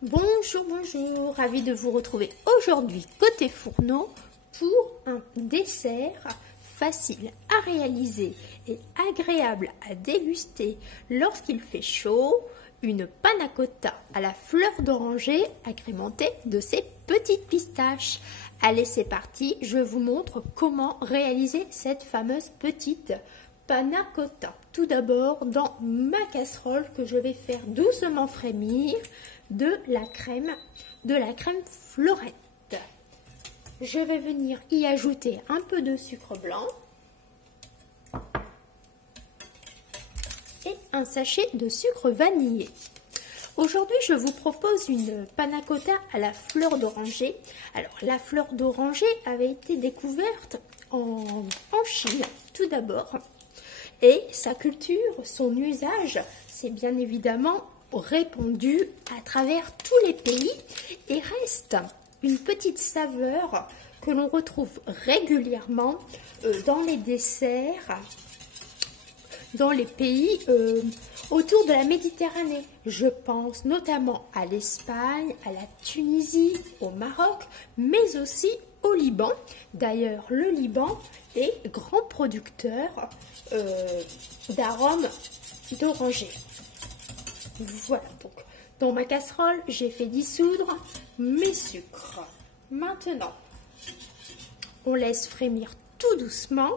Bonjour, bonjour, ravie de vous retrouver aujourd'hui côté fourneau pour un dessert facile à réaliser et agréable à déguster lorsqu'il fait chaud, une panna cotta à la fleur d'oranger agrémentée de ces petites pistaches. Allez, c'est parti, je vous montre comment réaliser cette fameuse petite panna cotta. Tout d'abord, dans ma casserole que je vais faire doucement frémir, de la crème Fleurette. Je vais venir y ajouter un peu de sucre blanc et un sachet de sucre vanillé. Aujourd'hui, je vous propose une panna cotta à la fleur d'oranger. Alors, la fleur d'oranger avait été découverte en Chine, tout d'abord. Et sa culture, son usage, c'est bien évidemment répandu à travers tous les pays et reste une petite saveur que l'on retrouve régulièrement dans les desserts dans les pays autour de la Méditerranée. Je pense notamment à l'Espagne, à la Tunisie, au Maroc, mais aussi au Liban. D'ailleurs, le Liban est grand producteur d'arômes d'oranger. Voilà, donc dans ma casserole, j'ai fait dissoudre mes sucres. Maintenant, on laisse frémir tout doucement.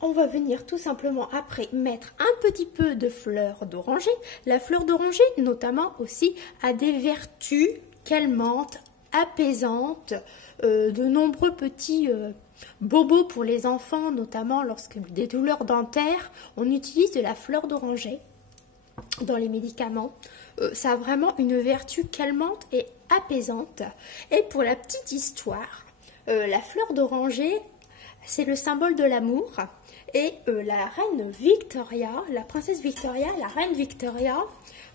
On va venir tout simplement après mettre un petit peu de fleur d'oranger. La fleur d'oranger, notamment aussi, a des vertus calmantes, apaisantes, de nombreux petits bobos pour les enfants, notamment lorsque des douleurs dentaires, on utilise de la fleur d'oranger dans les médicaments. Ça a vraiment une vertu calmante et apaisante. Et pour la petite histoire, la fleur d'oranger, c'est le symbole de l'amour. Et la reine Victoria, la princesse Victoria, la reine Victoria,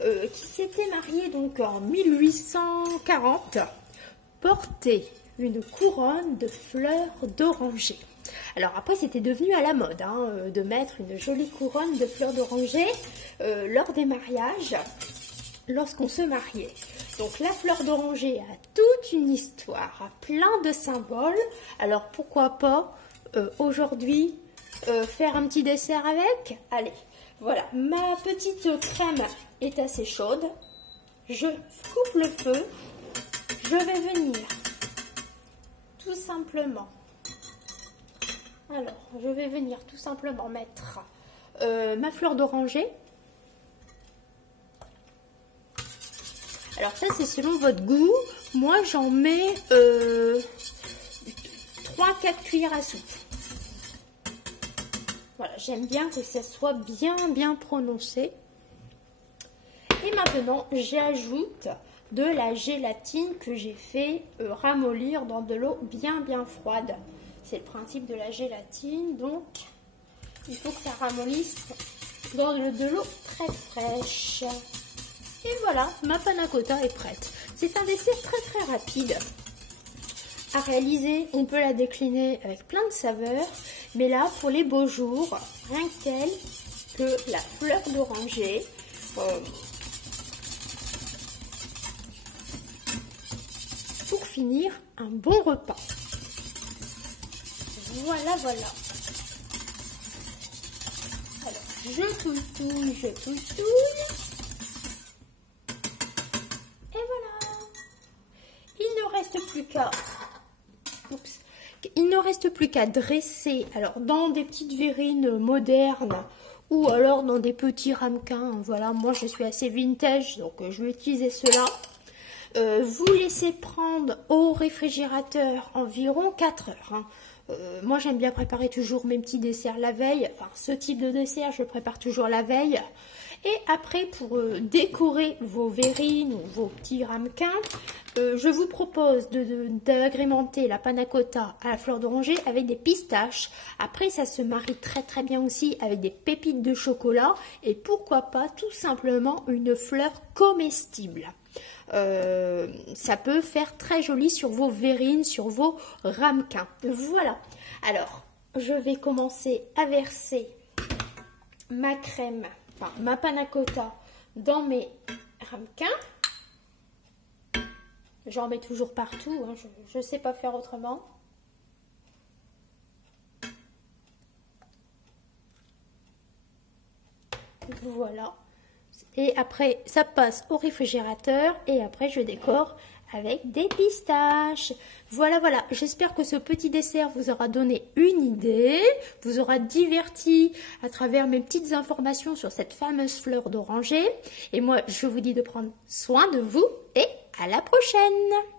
qui s'était mariée donc en 1840, portait une couronne de fleurs d'oranger. Alors après, c'était devenu à la mode de mettre une jolie couronne de fleurs d'oranger lors des mariages, lorsqu'on se mariait. Donc la fleur d'oranger a toute une histoire, a plein de symboles. Alors pourquoi pas aujourd'hui faire un petit dessert avec? Allez, voilà, ma petite crème est assez chaude. Je coupe le feu. Je vais venir tout simplement... Alors, je vais venir tout simplement mettre ma fleur d'oranger. Alors ça, c'est selon votre goût. Moi, j'en mets 3-4 cuillères à soupe. Voilà, j'aime bien que ça soit bien prononcé. Et maintenant, j'ajoute de la gélatine que j'ai fait ramollir dans de l'eau bien froide. C'est le principe de la gélatine, donc il faut que ça ramollisse dans de l'eau très fraîche. Et voilà, ma panna cotta est prête. C'est un dessert très rapide à réaliser. On peut la décliner avec plein de saveurs, mais là, pour les beaux jours, rien que tel que la fleur d'oranger. Pour finir, un bon repas. Voilà. Alors, je touille. Et voilà. Il ne reste plus qu'à dresser, alors dans des petites verrines modernes ou alors dans des petits ramequins. Voilà, moi je suis assez vintage, donc je vais utiliser cela. Vous laissez prendre au réfrigérateur environ 4 heures. Moi j'aime bien préparer toujours mes petits desserts la veille. Enfin, ce type de dessert je prépare toujours la veille. Et après, pour décorer vos verrines ou vos petits ramequins, je vous propose d'agrémenter la panna cotta à la fleur d'oranger avec des pistaches. Après, ça se marie très bien aussi avec des pépites de chocolat. Et pourquoi pas tout simplement une fleur comestible. Ça peut faire très joli sur vos verrines, sur vos ramequins. Voilà. Alors, je vais commencer à verser ma crème, enfin ma panna cotta dans mes ramequins. J'en mets toujours partout, hein. Je ne sais pas faire autrement. Voilà. Et après, ça passe au réfrigérateur et après, je décore avec des pistaches. Voilà, voilà. J'espère que ce petit dessert vous aura donné une idée, vous aura diverti à travers mes petites informations sur cette fameuse fleur d'oranger. Et moi, je vous dis de prendre soin de vous et à la prochaine!